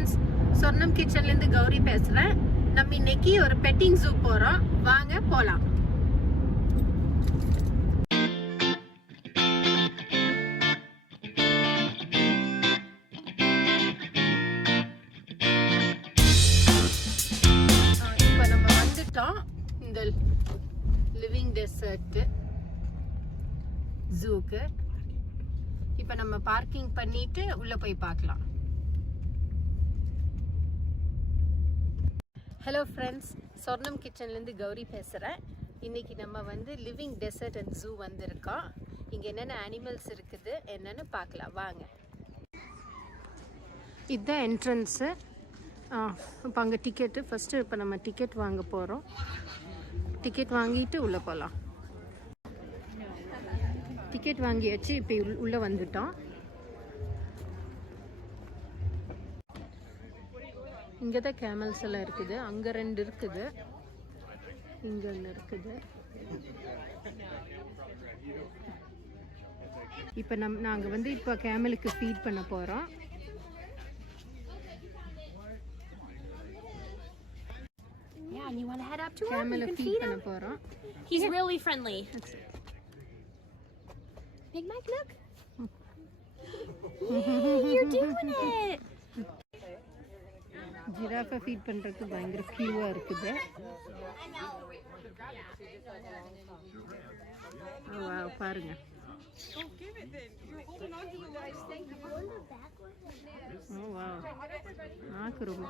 ஃப்ரெண்ட்ஸ், சொர்ணம் கிச்சன்ல இருந்து கௌரி பேசுறேன். நம்ம இன்னைக்கு ஒரு பெட்டிங் ஜூ போறோம். வாங்க போலாம். இப்ப நம்ம வந்துட்டோம் இந்த லிவிங் டெசர்ட் ஜூக்கு. இப்ப நம்ம பார்க்கிங் பண்ணிட்டு உள்ள போய் பார்க்கலாம். ஹலோ ஃப்ரெண்ட்ஸ், சொர்ணம் கிச்சன்லேருந்து கௌரி பேசுகிறேன். இன்றைக்கி நம்ம வந்து லிவிங் டெசர்ட் அண்ட் ஜூ வந்திருக்கோம். இங்கே என்னென்ன அனிமல்ஸ் இருக்குது என்னென்னு பார்க்கலாம் வாங்க. இதுதான் என்ட்ரன்ஸு. இப்போ அங்கே டிக்கெட்டு ஃபஸ்ட்டு. இப்போ நம்ம டிக்கெட் வாங்க போகிறோம். டிக்கெட் வாங்கிட்டு உள்ளே போகலாம். டிக்கெட் வாங்கியாச்சு. இப்போ உள்ளே வந்துட்டோம். இங்கே தான் கேமல்ஸ் எல்லாம் இருக்குது. அங்கே 2 இருக்குது, இங்கே 1 இருக்குது. இப்போ நாங்கள் வந்து இப்போ கேமலுக்கு ஃபீட் பண்ண போகிறோம். கேமலை ஃபீட் பண்ண போகிறோம். He's really friendly. Big Mike, look. You're doing it. ஜிராஃபை ஃபீட் பண்ணுறதுக்கு பயங்கர க்யூவாக இருக்குது. பாருங்க. நாக்கு ரொம்ப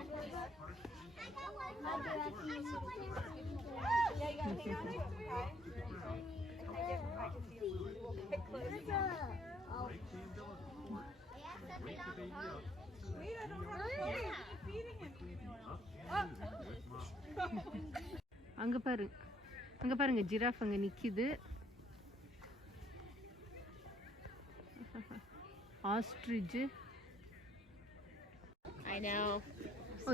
அங்க பாருங்க ஜிராஃப் அங்க நிக்குது. ஆஸ்ட்ரிச். I know.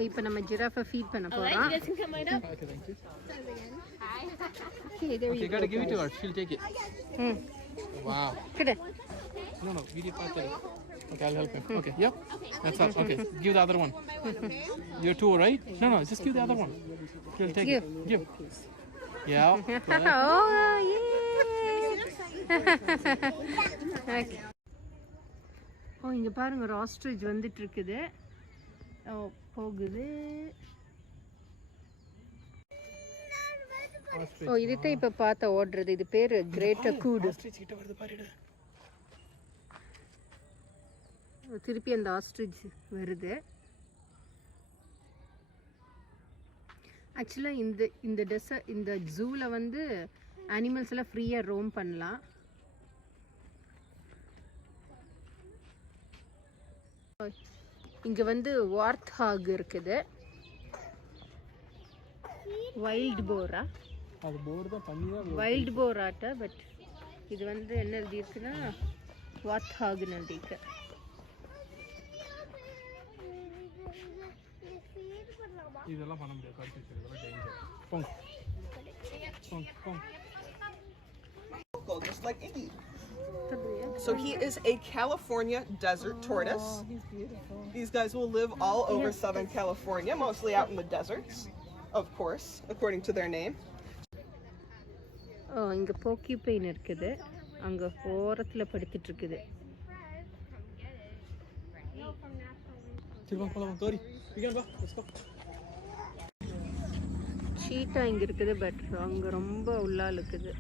இப்போ நம்ம ஜிராஃபை ஃபீட் பண்ண போறோம். You guys can come right up. Okay, thank you. Okay, there you You gotta give it to her. She'll take it. Wow. Good. No, video part. Okay, I'll help him. Okay, yep. That's all. Okay, give the other one. You're 2, right? No, just give the other one. She'll take it. Give. Yeah. Oh, yeah. Okay. இங்க பாருங்க ஒரு ஆஸ்ட்ரிச் வந்துட்டு இருக்குது. போகுது. இதுதான் இப்ப பார்த்த ஓடுறது. இது பேரு கிரேட் அக்கூடு. திருப்பி அந்த ஆஸ்ட்ரிச் வருது. ஆக்சுவலாக இந்த ஜூவில் வந்து அனிமல்ஸ் எல்லாம் ஃப்ரீயாக ரோம் பண்ணலாம். இங்கே வந்து வார்த் ஹாக் இருக்குது. வைல்ட் போரா, வைல்ட் போராட்ட. பட் இது வந்து என்ன எழுதியிருக்குன்னா வார்த் ஹாக்னு எழுதியிருக்கு. இதெல்லாம் பண்ண முடியாது. இதெல்லாம் டேஞ்சர். போங்க. Just like Iggy. So he is a California desert tortoise. He's beautiful. These guys will live all over Southern California, mostly out in the deserts, of course, according to their name. இங்க போர்க்யூபைன் இருக்குது. அங்க ஓரத்துல படுத்துட்டு இருக்குது. சீட்டா இங்க இருக்குது. பட் அங்க ரொம்ப உள்ளால இருக்குது.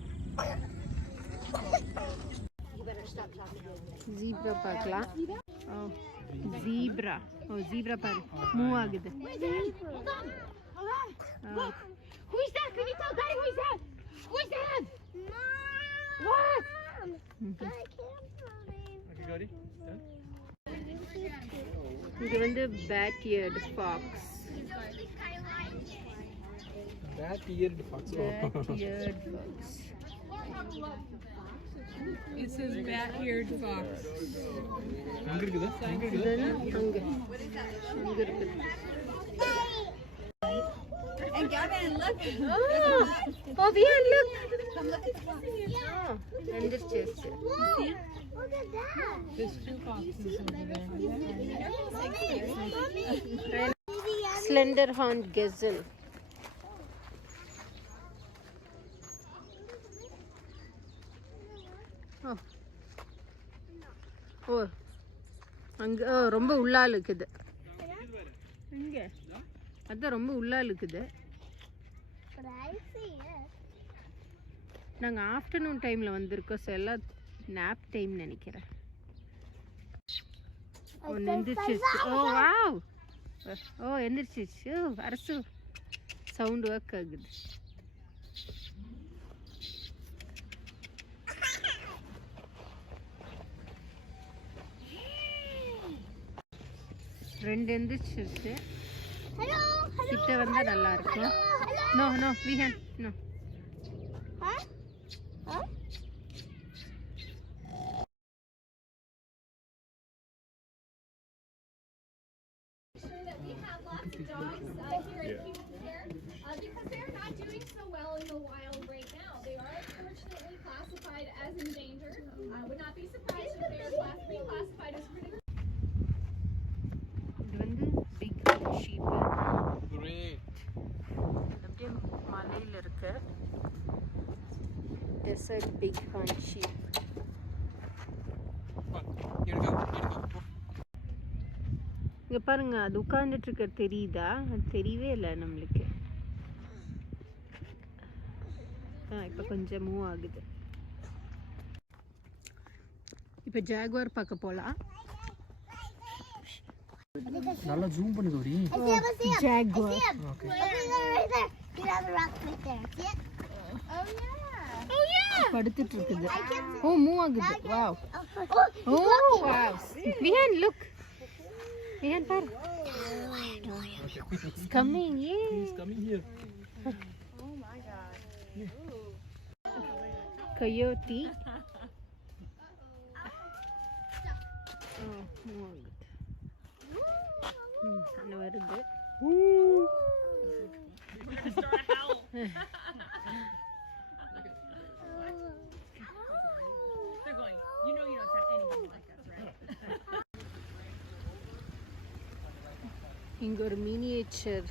ஜீப்ரா பார்க்கலாம். ஜீப்ரா. ஜீப்ரா பாரு மூவ் ஆகுது. Who is that? Can you tell Daddy who is that? Who is that? Mom! What? I can't tell him. இது வந்து பேக்-இயர்டு Fox. Bat-eared fox. Bat-eared fox. It says bat-eared fox. அங்க இருக்குதா? அங்க இருக்குது. And Gavin, look. Oh, yeah, look. எந்திரிச்சிருச்சு. Look at that. There's 2 foxes over there. Slender horned gazelle. ஓ அங்கே ரொம்ப உள்ளால் இருக்குது. இங்கே அதான் ரொம்ப உள்ளால் இருக்குது. But I see it. நாங்கள் ஆஃப்டர்நூன் டைமில் வந்திருக்கோம். ஸோ எல்லாம் நாப் டைம் நினைக்கிறேன். ஓ எந்திரிச்சிருச்சு. Oh wow. ஓ எந்திரிச்சிருச்சு. அரசு சவுண்ட் ஒர்க் ஆகுது. ரெண்டு எந்திரிச்சிருச்சு. Hello. கிட்ட வந்தால் நல்லா இருக்கும். No no Vihan no. Huh? Huh? That we have lots of dogs here at Human Care because they're not doing so well in the wild right now. They are unfortunately classified as endangered. I would not be surprised if they are reclassified as critical. இது வந்து big sheep. Great. அப்படியே மலையில் இருக்க dessert big horn sheep. இங்கே பாருங்க, அது உட்கார்ந்துட்டு இருக்க தெரியுதா? அது தெரியவே இல்லை நம்மளுக்கு. இப்போ கொஞ்சம் மூவ் ஆகுது. இப்போ ஜாகுவார் பார்க்க போகலாம். நல்லா ஜூம் பண்ணு Gauri. Jaguar okay. Right there. You have a rock right there. See it? Oh yeah. Oh yeah. படுத்துட்டு இருக்குது. ஓ மூவ் ஆகுது. Wow. Oh, oh wow. Vihan look. Vihan பாரு. It's coming. He's coming here. Coyote. Move ஆகுது. அங்கே வருது. They're going, you don't have anyone like us, right? இங்கே ஒரு மினியேச்சர்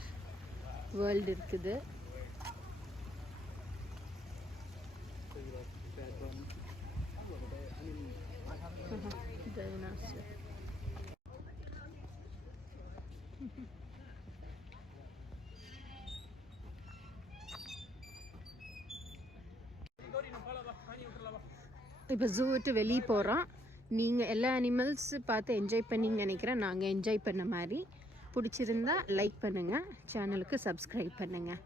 வேர்ல்டு இருக்குது. டைனோசர். இப்போ ஜூ விட்டு வெளியே போகிறோம். நீங்கள் எல்லா அனிமல்ஸ் பார்த்து என்ஜாய் பண்ணிங்க நினைக்கிறேன். நாங்கள் என்ஜாய் பண்ண மாதிரி. பிடிச்சிருந்தா லைக் பண்ணுங்கள், சேனலுக்கு சப்ஸ்கிரைப் பண்ணுங்கள்.